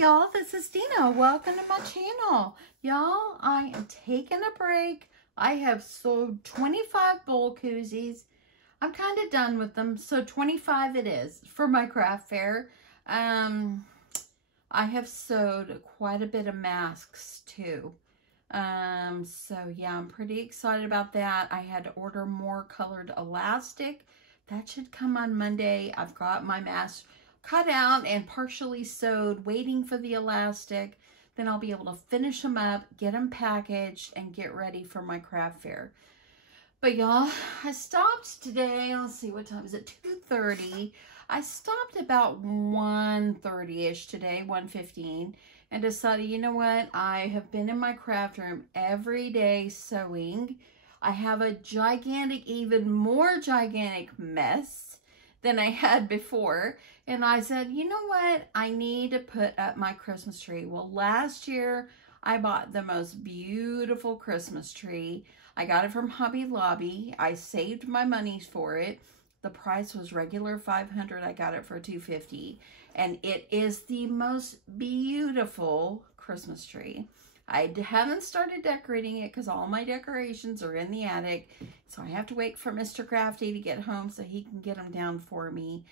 y'all, this is Dina. Welcome to my channel. Y'all, I am taking a break. I have sold 25 bowl koozies. I'm kind of done with them, so 25 it is for my craft fair. I have sewed quite a bit of masks too. So yeah, I'm pretty excited about that. I had to order more colored elastic. That should come on Monday. I've got my mask cut out and partially sewed, waiting for the elastic. Then I'll be able to finish them up, get them packaged, and get ready for my craft fair. But y'all, I stopped today. Let's see, what time is it? 2:30. I stopped about 1:30-ish today, 1:15, and decided, you know what? I have been in my craft room every day sewing. I have a gigantic, even more gigantic mess than I had before. And I said, you know what? I need to put up my Christmas tree. Well, last year I bought the most beautiful Christmas tree. I got it from Hobby Lobby. I saved my money for it. The price was regular $500. I got it for $250. And it is the most beautiful Christmas tree. I haven't started decorating it because all my decorations are in the attic. So I have to wait for Mr. Crafty to get home so he can get them down for me.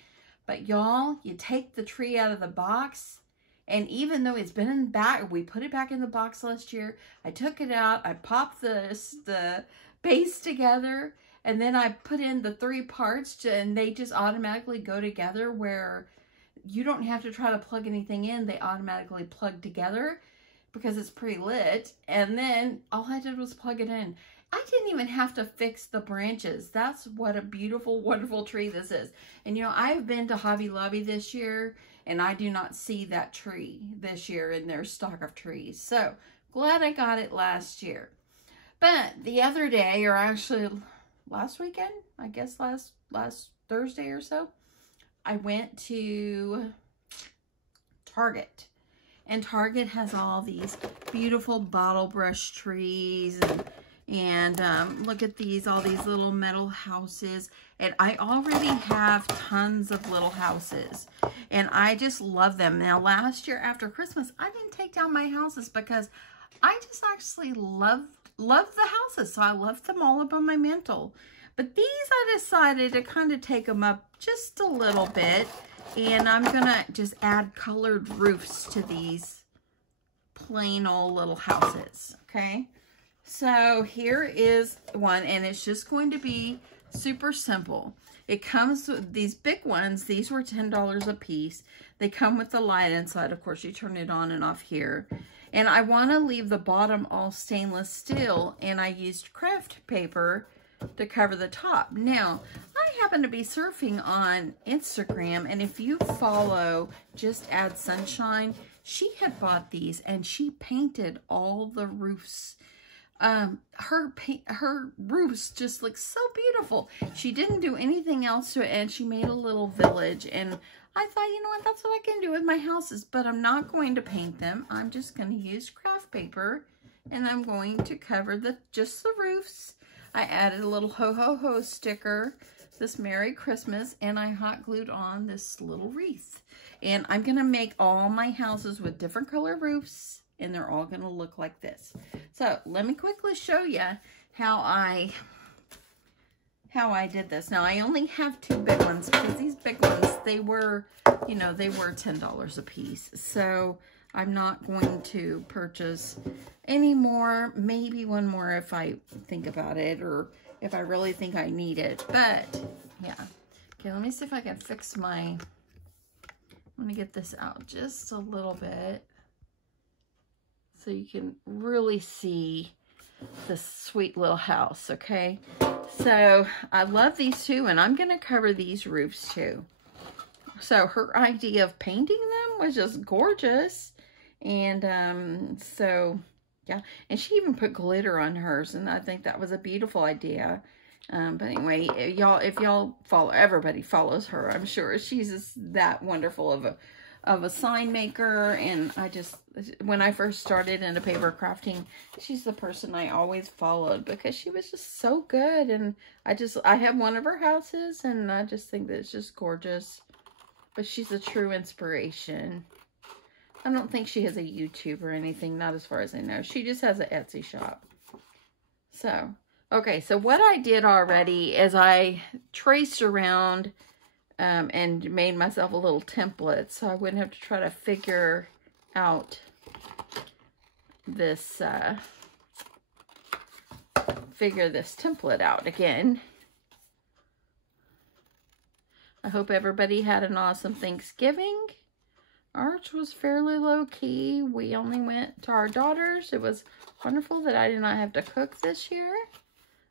But y'all, you take the tree out of the box, and even though it's been in back, we put it back in the box last year. I took it out, I popped the base together, and then I put in the 3 parts, and they just automatically go together where you don't have to try to plug anything in. They automatically plug together because it's pre-lit, and then all I did was plug it in. I didn't even have to fix the branches. That's what a beautiful, wonderful tree this is. And you know, I've been to Hobby Lobby this year, and I do not see that tree this year in their stock of trees. So, glad I got it last year. But the other day, or actually last weekend, I guess last Thursday or so, I went to Target. And Target has all these beautiful bottle brush trees, and look at these, all these little metal houses. And I already have tons of little houses, and I just love them. Now, last year after Christmas, I didn't take down my houses because I just actually loved the houses. So I left them all up on my mantle. But these, I decided to kind of take them up just a little bit. And I'm going to just add colored roofs to these plain old little houses, okay? So here is one, and it's just going to be super simple. It comes with these big ones. These were $10 a piece. They come with the light inside. Of course, you turn it on and off here. And I want to leave the bottom all stainless steel, and I used craft paper to cover the top. Now, I happen to be surfing on Instagram, and if you follow Just Add Sunshine, she had bought these, and she painted all the roofs. Her roofs just look so beautiful. She didn't do anything else to it, and she made a little village, and I thought, you know what, that's what I can do with my houses, but I'm not going to paint them. I'm just going to use craft paper, and I'm going to cover just the roofs. I added a little ho ho ho sticker, this Merry Christmas, and I hot glued on this little wreath. And I'm going to make all my houses with different color roofs, and they're all going to look like this. So let me quickly show you how I did this. Now, I only have 2 big ones because these big ones, they were, you know, they were $10 a piece. So I'm not going to purchase any more, maybe one more if I think about it, or if I really think I need it. But yeah, okay, let me see if I can fix I'm gonna get this out just a little bit so you can really see this sweet little house. Okay, so I love these two, and I'm gonna cover these roofs too. So her idea of painting them was just gorgeous. And so yeah, and she even put glitter on hers, and I think that was a beautiful idea. But anyway, if y'all follow, everybody follows her, I'm sure. She's just that wonderful of a sign maker. And when I first started into paper crafting, she's the person I always followed because she was just so good. And I have one of her houses, and I just think that it's just gorgeous. But she's a true inspiration. I don't think she has a YouTube or anything, not as far as I know. She just has an Etsy shop. So, okay, so what I did already is I traced around and made myself a little template so I wouldn't have to try to figure out this, figure this template out again. I hope everybody had an awesome Thanksgiving. Ours was fairly low-key. We only went to our daughter's. It was wonderful that I did not have to cook this year.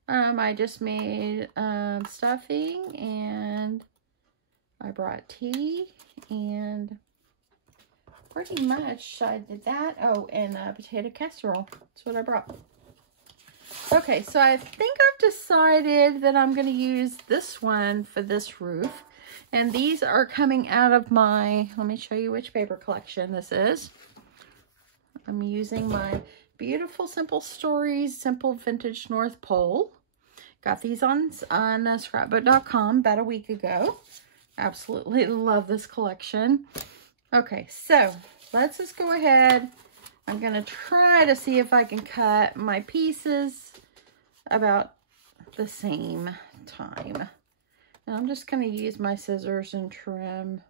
I just made stuffing, and I brought tea, and pretty much I did that. Oh, and potato casserole. That's what I brought. Okay, so I think I've decided that I'm going to use this one for this roof. And these are coming out of my, let me show you which paper collection this is. I'm using my Beautiful Simple Stories Simple Vintage North Pole. Got these on scrapbook.com about a week ago. Absolutely love this collection. Okay, so let's just go ahead. I'm going to try to see if I can cut my pieces about the same time. And I'm just going to use my scissors and trim.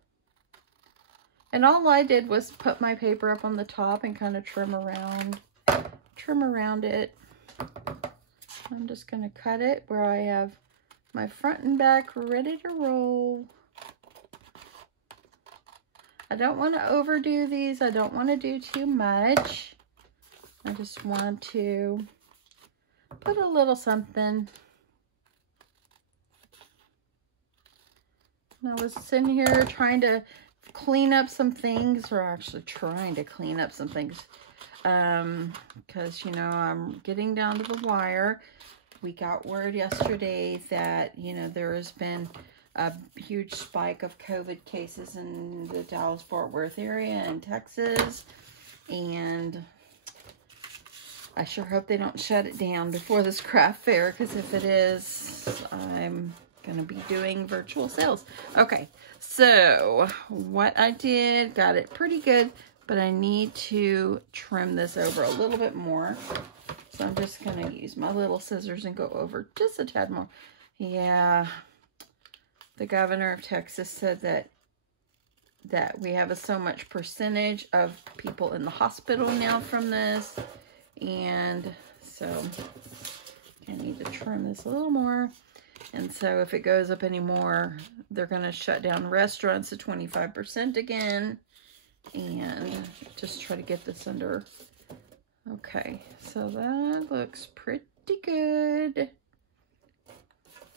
And all I did was put my paper up on the top and kind of trim around it. I'm just going to cut it where I have my front and back ready to roll. I don't want to overdo these. I don't want to do too much. I just want to put a little something. I was sitting here trying to clean up some things, or actually trying to clean up some things, because, you know, I'm getting down to the wire. We got word yesterday that, you know, there has been a huge spike of COVID cases in the Dallas-Fort Worth area in Texas, and I sure hope they don't shut it down before this craft fair, because if it is, I'm gonna be doing virtual sales. Okay, so what I did, got it pretty good, but I need to trim this over a little bit more. So I'm just gonna use my little scissors and go over just a tad more. Yeah, the governor of Texas said that we have so much percentage of people in the hospital now from this, and so I need to trim this a little more. And so if it goes up anymore, they're going to shut down restaurants to 25% again. And just try to get this under. Okay, so that looks pretty good.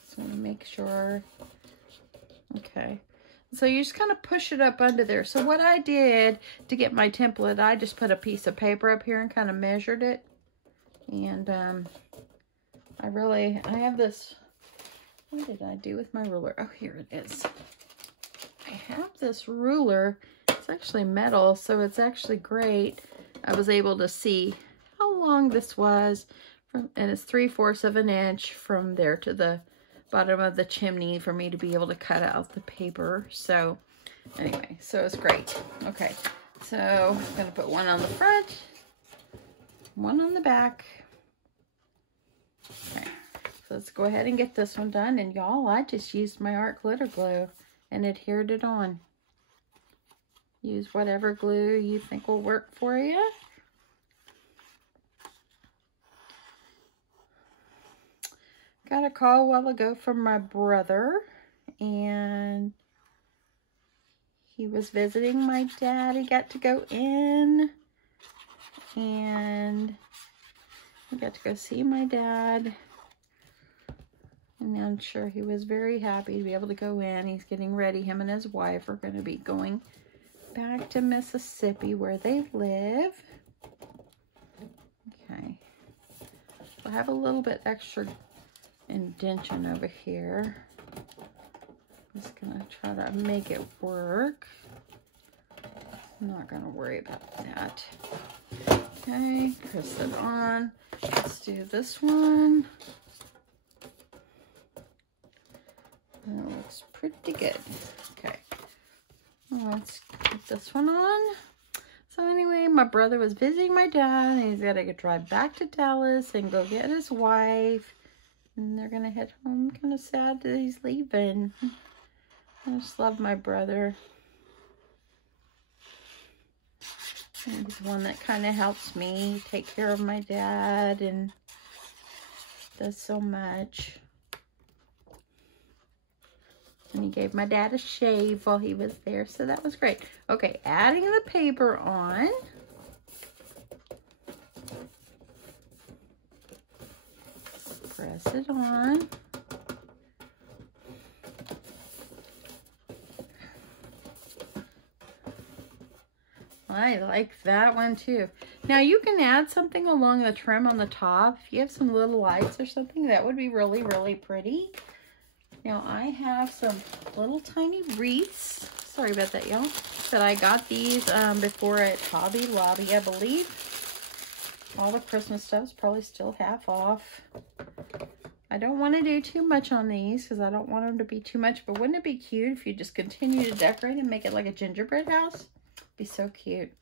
So make sure. Okay, so you just kind of push it up under there. So what I did to get my template, I just put a piece of paper up here and kind of measured it. And I have this. What did I do with my ruler? Oh, here it is. I have this ruler. It's actually metal, so it's actually great. I was able to see how long this was, and it's 3/4 of an inch from there to the bottom of the chimney for me to be able to cut out the paper. So anyway, so it's great. Okay, so I'm gonna put one on the front, one on the back. Okay. Let's go ahead and get this one done. And y'all, I just used my art glitter glue and adhered it on. Use whatever glue you think will work for you. Got a call a while ago from my brother, and he was visiting my dad. He got to go in, and I got to go see my dad. And I'm sure he was very happy to be able to go in. He's getting ready. Him and his wife are going to be going back to Mississippi where they live. Okay. I have a little bit extra indentation over here. I'm just going to try to make it work. I'm not going to worry about that. Okay, press it on. Let's do this one. That looks pretty good. Okay, let's put this one on. So anyway, my brother was visiting my dad, and he's got to drive back to Dallas and go get his wife. And they're going to head home. Kind of sad that he's leaving. I just love my brother. And he's one that kind of helps me take care of my dad and does so much. And he gave my dad a shave while he was there, so that was great. Okay, adding the paper on. Press it on. I like that one too. Now you can add something along the trim on the top. If you have some little lights or something, that would be really, really pretty. Now I have some little tiny wreaths. Sorry about that, y'all. But I got these before at Hobby Lobby, I believe. All the Christmas stuff's probably still half off. I don't want to do too much on these because I don't want them to be too much. But wouldn't it be cute if you just continue to decorate and make it like a gingerbread house? Be so cute.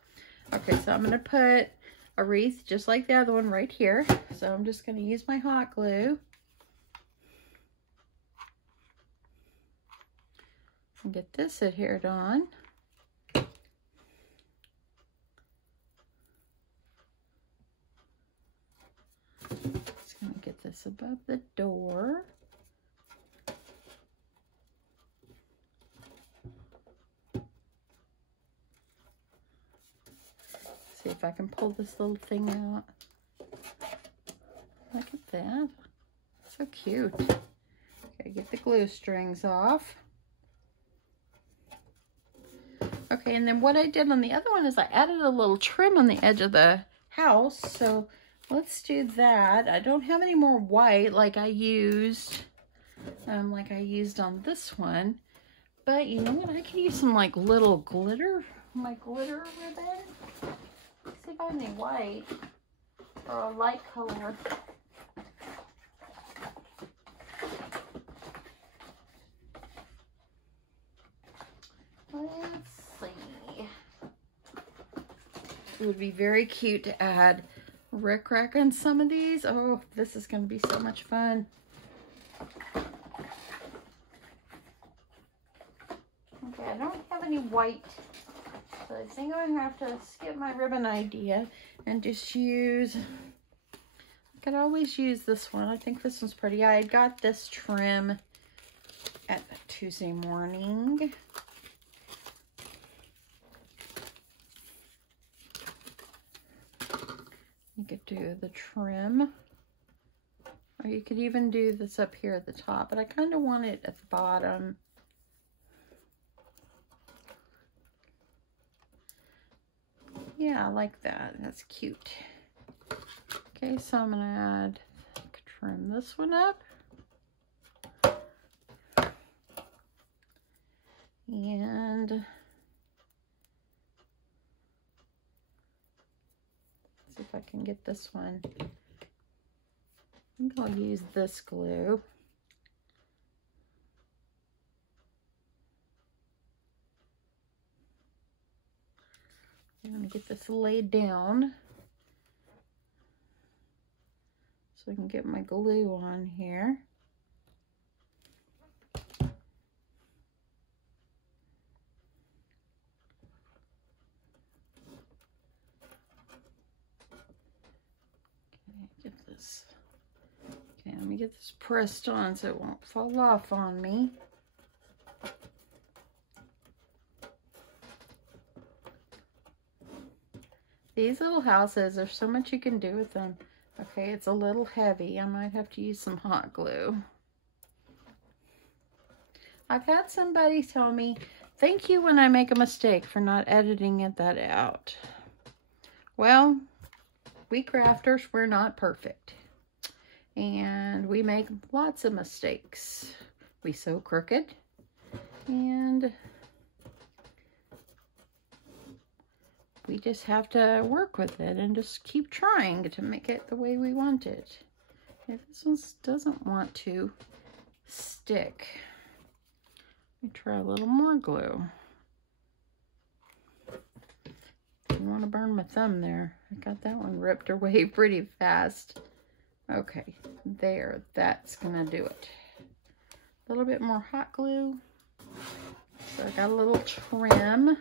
Okay, so I'm going to put a wreath just like the other one right here. So I'm just going to use my hot glue. And get this adhered on. Just going to get this above the door. See if I can pull this little thing out. Look at that. So cute. Okay, get the glue strings off. Okay, and then what I did on the other one is I added a little trim on the edge of the house. So let's do that. I don't have any more white like I used on this one. But you know what? I could use some like little glitter. My glitter ribbon. Let's see if I have any white or a light color. Let's see. It would be very cute to add rickrack on some of these. Oh, this is going to be so much fun. Okay, I don't have any white. So I think I'm going to have to skip my ribbon idea and just use, I could always use this one. I think this one's pretty. I got this trim at Tuesday morning. You could do the trim, or you could even do this up here at the top, but I kind of want it at the bottom. Yeah, I like that. That's cute. Okay, so I'm going to add, trim this one up. And see if I can get this one. I think I'll use this glue. I'm going to get this laid down so I can get my glue on here. Okay, let me get this pressed on so it won't fall off on me. These little houses, there's so much you can do with them. Okay, it's a little heavy. I might have to use some hot glue. I've had somebody tell me, thank you when I make a mistake for not editing that out. Well, we crafters, we're not perfect. And we make lots of mistakes. We sew crooked. And we just have to work with it and just keep trying to make it the way we want it. If this one doesn't want to stick, let me try a little more glue. You want want to burn my thumb there. I got that one ripped away pretty fast. Okay, there, that's gonna do it. A little bit more hot glue. So I got a little trim.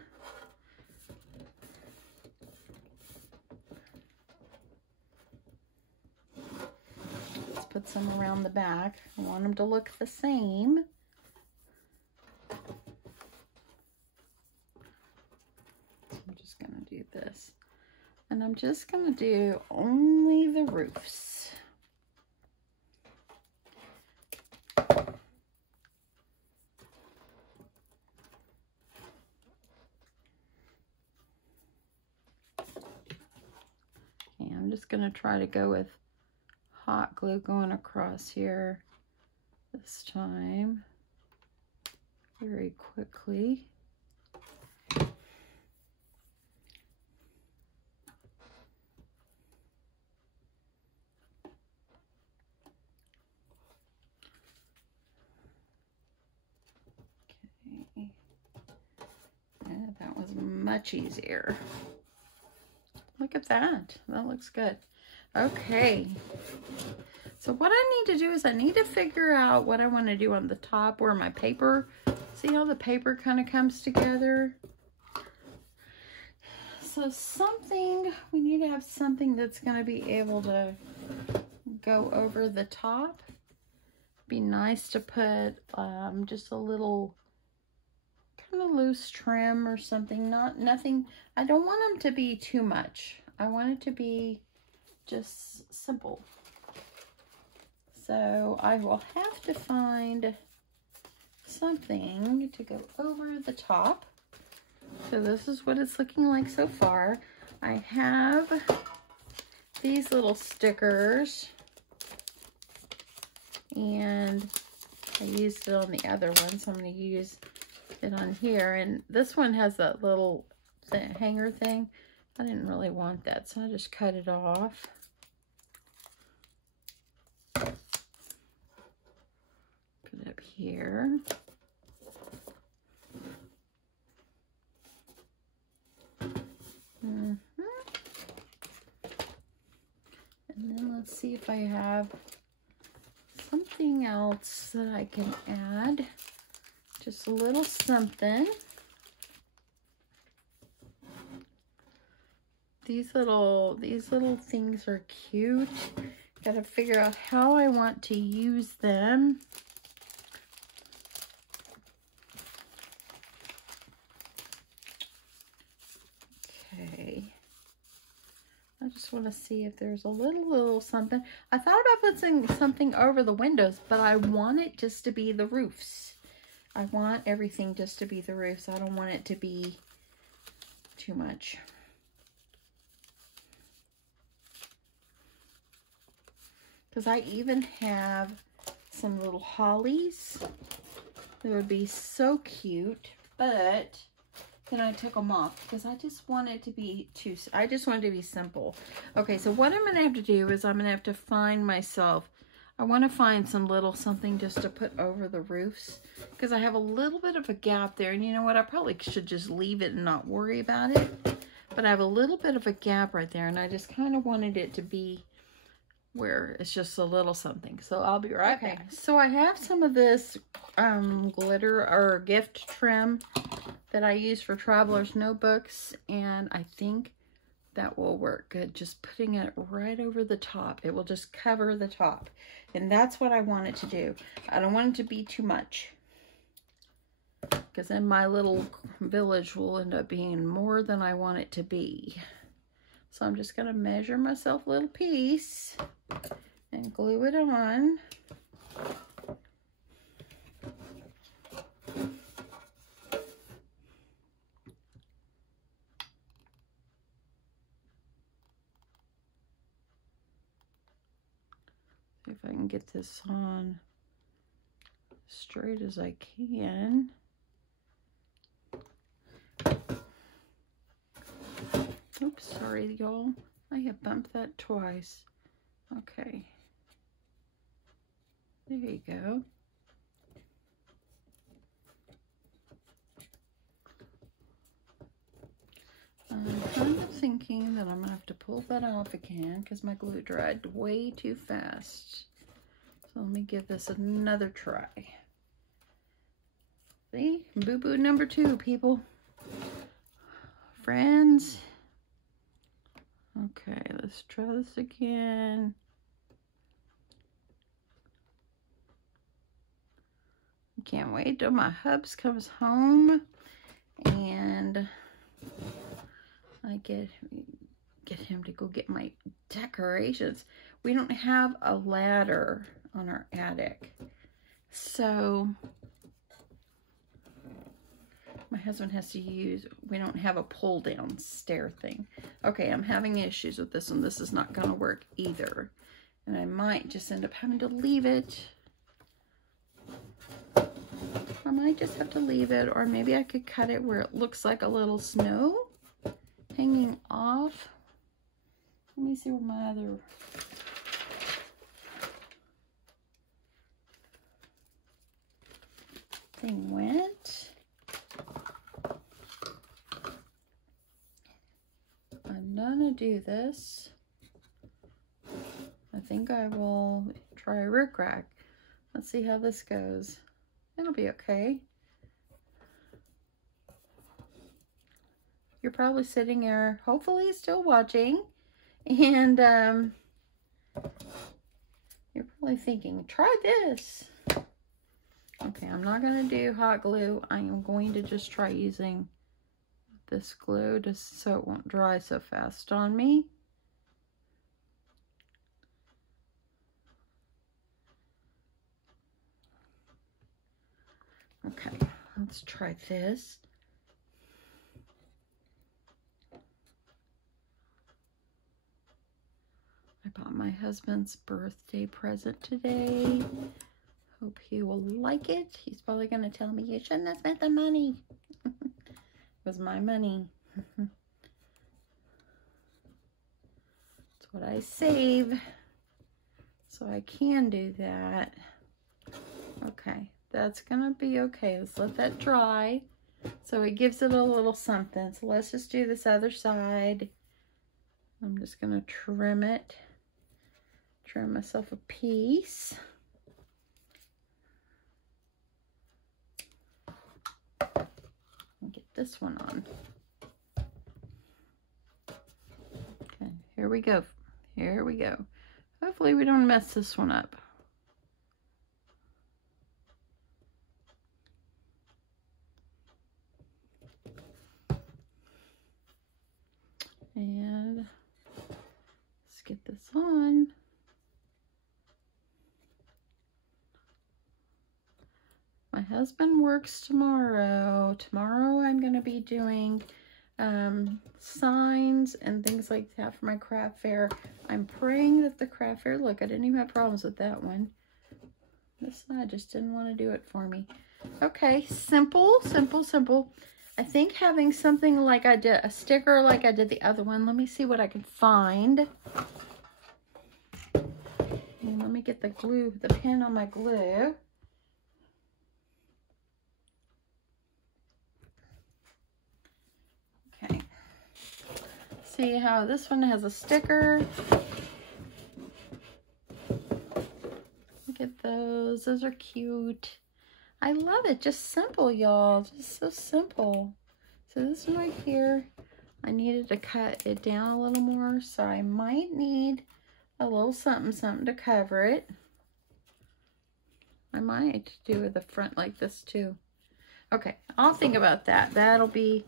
Let's put some around the back. I want them to look the same. So I'm just gonna do this. And I'm just gonna do only the roofs. And I'm just gonna try to go with hot glue going across here this time very quickly. Okay. Yeah, that was much easier. Look at that. That looks good. Okay. So what I need to do is I need to figure out what I want to do on the top where my paper, see how the paper kind of comes together? So something, we need to have something that's going to be able to go over the top. Be nice to put just a little kind of loose trim or something. Nothing, I don't want them to be too much. I want it to be just simple. So I will have to find something to go over the top. So this is what it's looking like so far. I have these little stickers, and I used it on the other one, so I'm going to use it on here. And this one has that little hanger thing. I didn't really want that, so I just cut it off. Put it up here. And then let's see if I have something else that I can add. Just a little something. These little things are cute. Gotta figure out how I want to use them. Okay. I just want to see if there's a little something. I thought about putting something over the windows, but I want it just to be the roofs. I want everything just to be the roofs. I don't want it to be too much. Because I even have some little hollies that would be so cute, but then I took them off because I just want it to be I just want it to be simple. Okay, so what I'm going to have to do is I'm going to have to find myself, I want to find some little something just to put over the roofs because I have a little bit of a gap there. And you know what? I probably should just leave it and not worry about it. But I have a little bit of a gap right there, and I just kind of wanted it to be where it's just a little something. So I'll be right back. So I have some of this glitter or gift trim that I use for traveler's notebooks, and I think that will work good. Just putting it right over the top. It will just cover the top. And that's what I want it to do. I don't want it to be too much, because then my little village will end up being more than I want it to be. So I'm just going to measure myself a little piece and glue it on. See if I can get this on straight as I can. Oops, sorry y'all. I have bumped that twice. Okay. There you go. I'm trying to thinking that I'm going to have to pull that off again because my glue dried way too fast. So let me give this another try. See? Boo-boo number 2, people. Friends. Okay, let's try this again. Can't wait till my hubs comes home and I get him to go get my decorations. We don't have a ladder on our attic, so my husband has to use, we don't have a pull down stair thing. Okay, I'm having issues with this one. This is not going to work either, and I might just end up having to leave it. I might just have to leave it, or maybe I could cut it where it looks like a little snow hanging off. Let me see where my other thing went. I'm gonna do this. I think I will try a rickrack. Let's see how this goes. It'll be okay. You're probably sitting there, hopefully still watching, and you're probably thinking, try this. Okay, I'm not going to do hot glue. I am going to just try using this glue just so it won't dry so fast on me. Okay, let's try this. I bought my husband's birthday present today. Hope he will like it. He's probably going to tell me, you shouldn't have spent the money. It was my money. It's what I save, so I can do that. Okay. That's gonna be okay. Let's let that dry. So it gives it a little something. So let's just do this other side. I'm just gonna trim it. Trim myself a piece. And get this one on. Okay, here we go. Here we go. Hopefully we don't mess this one up. And let's get this on. My husband works tomorrow. Tomorrow I'm going to be doing signs and things like that for my craft fair. I'm praying that the craft fair, look, I didn't even have problems with that one. This side just didn't want to do it for me. Okay, simple, simple, simple. I think having something like I did, a sticker like I did the other one. Let me see what I can find. And let me get the glue, the pin on my glue. Okay. See how this one has a sticker. Look at those. Those are cute. I love it. Just simple, y'all. Just so simple. So this one right here, I needed to cut it down a little more, so I might need a little something to cover it. I might do the front like this too. Okay, I'll think about that. That'll be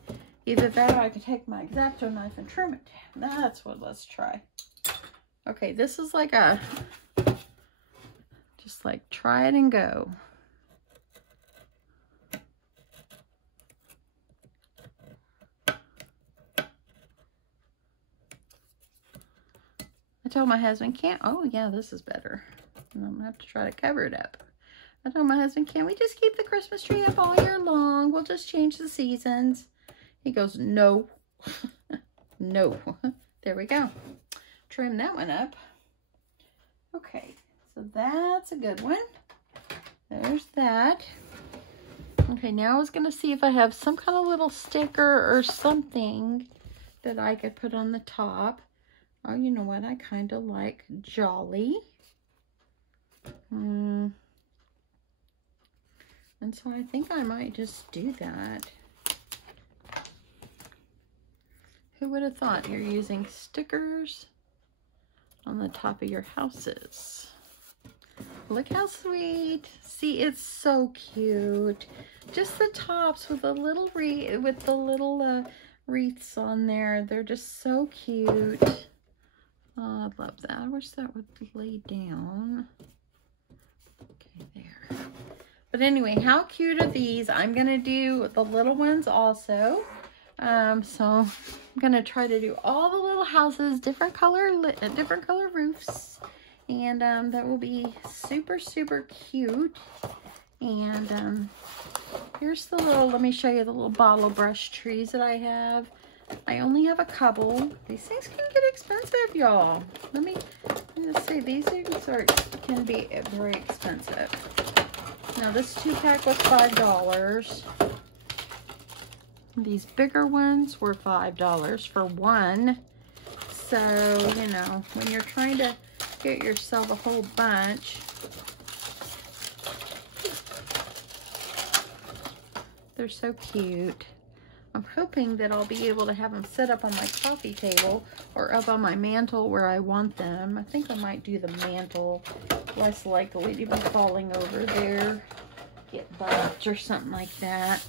either that or I could take my X-Acto knife and trim it. That's what, let's try. Okay, this is like a, just like try it and go. I told my husband, oh yeah, this is better. And I'm gonna have to try to cover it up. I told my husband, can't we just keep the Christmas tree up all year long? We'll just change the seasons. He goes, no. No. There we go. Trim that one up. Okay, so that's a good one. There's that. Okay, now I was gonna see if I have some kind of little sticker or something that I could put on the top. Oh, you know what? I kind of like Jolly. And so I think I might just do that. Who would have thought you're using stickers on the top of your houses? Look how sweet. See, it's so cute. Just the tops with the little wreaths on there. They're just so cute. Oh, I love that. I wish that would lay down. Okay, there. But anyway, how cute are these? I'm gonna do the little ones also. So I'm gonna try to do all the little houses, different color roofs, and that will be super, super cute. And here's the little, let me show you the little bottle brush trees that I have. I only have a couple. These things can get expensive, y'all. Let me just say, these things can be very expensive. Now this 2-pack was $5. These bigger ones were $5 for one. So, you know, when you're trying to get yourself a whole bunch, they're so cute. I'm hoping that I'll be able to have them set up on my coffee table or up on my mantle where I want them. I think I might do the mantle, less likely to be falling over there, get bumped or something like that.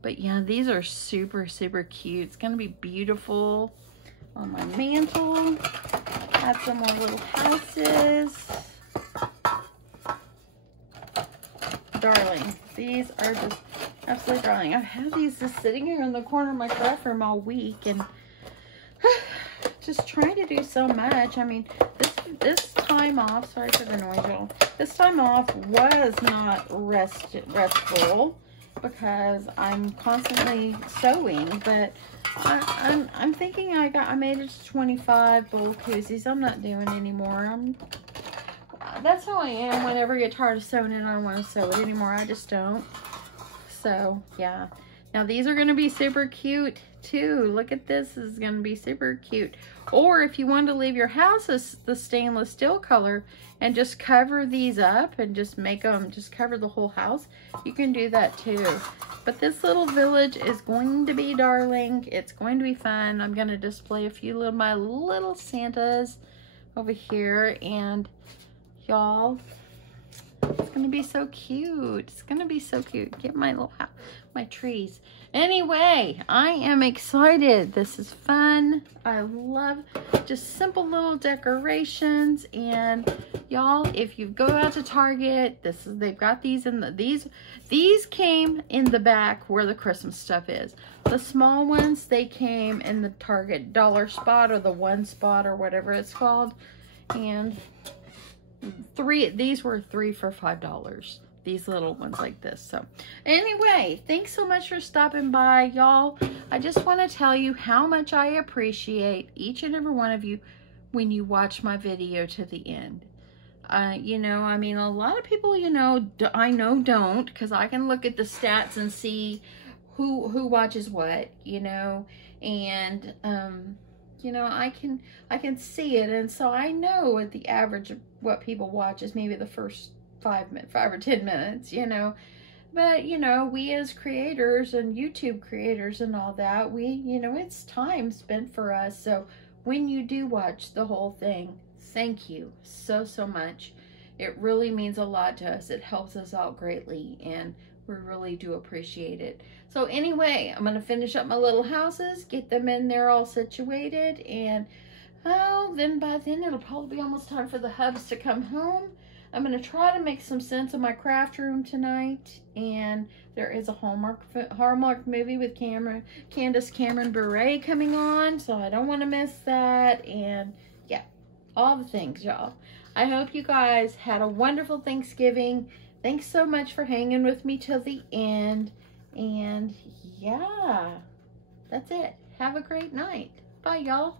But yeah, these are super, super cute. It's gonna be beautiful on my mantle. Have some more little houses. Darling, these are just absolutely darling. I've had these just sitting here in the corner of my craft room all week and just trying to do so much. I mean, this time off, sorry for the noise, y'all. This time off was not restful because I'm constantly sewing, but I'm thinking I made it to 25 bowl koozies. I'm not doing anymore. That's how I am whenever I get tired of sewing it. I don't want to sew it anymore. I just don't. So yeah, now these are going to be super cute too. Look at this. This is going to be super cute. Or if you want to leave your house as the stainless steel color and just cover these up and just make them, just cover the whole house, you can do that too. But this little village is going to be darling. It's going to be fun. I'm going to display a few of my little Santas over here, and y'all, it's gonna be so cute. It's gonna be so cute. Get my little house, my trees. Anyway, I am excited. This is fun. I love just simple little decorations. And y'all, if you go out to Target, they've got these in the these came in the back where the Christmas stuff is. The small ones, they came in the Target dollar spot or the one spot or whatever it's called. And these were 3 for $5, these little ones like this. So anyway, thanks so much for stopping by, y'all. I just want to tell you how much I appreciate each and every one of you when you watch my video to the end. You know, I mean, a lot of people, you know, I know don't, because I can look at the stats and see who watches what, you know, and you know, I can see it, and so I know at the average of what people watch is maybe the first 5 or 10 minutes, you know. But you know, we as creators and YouTube creators and all that, you know, it's time spent for us. So when you do watch the whole thing, thank you so much. It really means a lot to us. It helps us out greatly, and we really do appreciate it. So anyway, I'm going to finish up my little houses, get them in there all situated, and then by then it'll probably be almost time for the hubs to come home. I'm going to try to make some sense of my craft room tonight, and there is a Hallmark movie with Candace Cameron Bure coming on, so I don't want to miss that. And yeah, all the things, y'all. I hope you guys had a wonderful Thanksgiving. Thanks so much for hanging with me till the end. And yeah, that's it. Have a great night. Bye, y'all.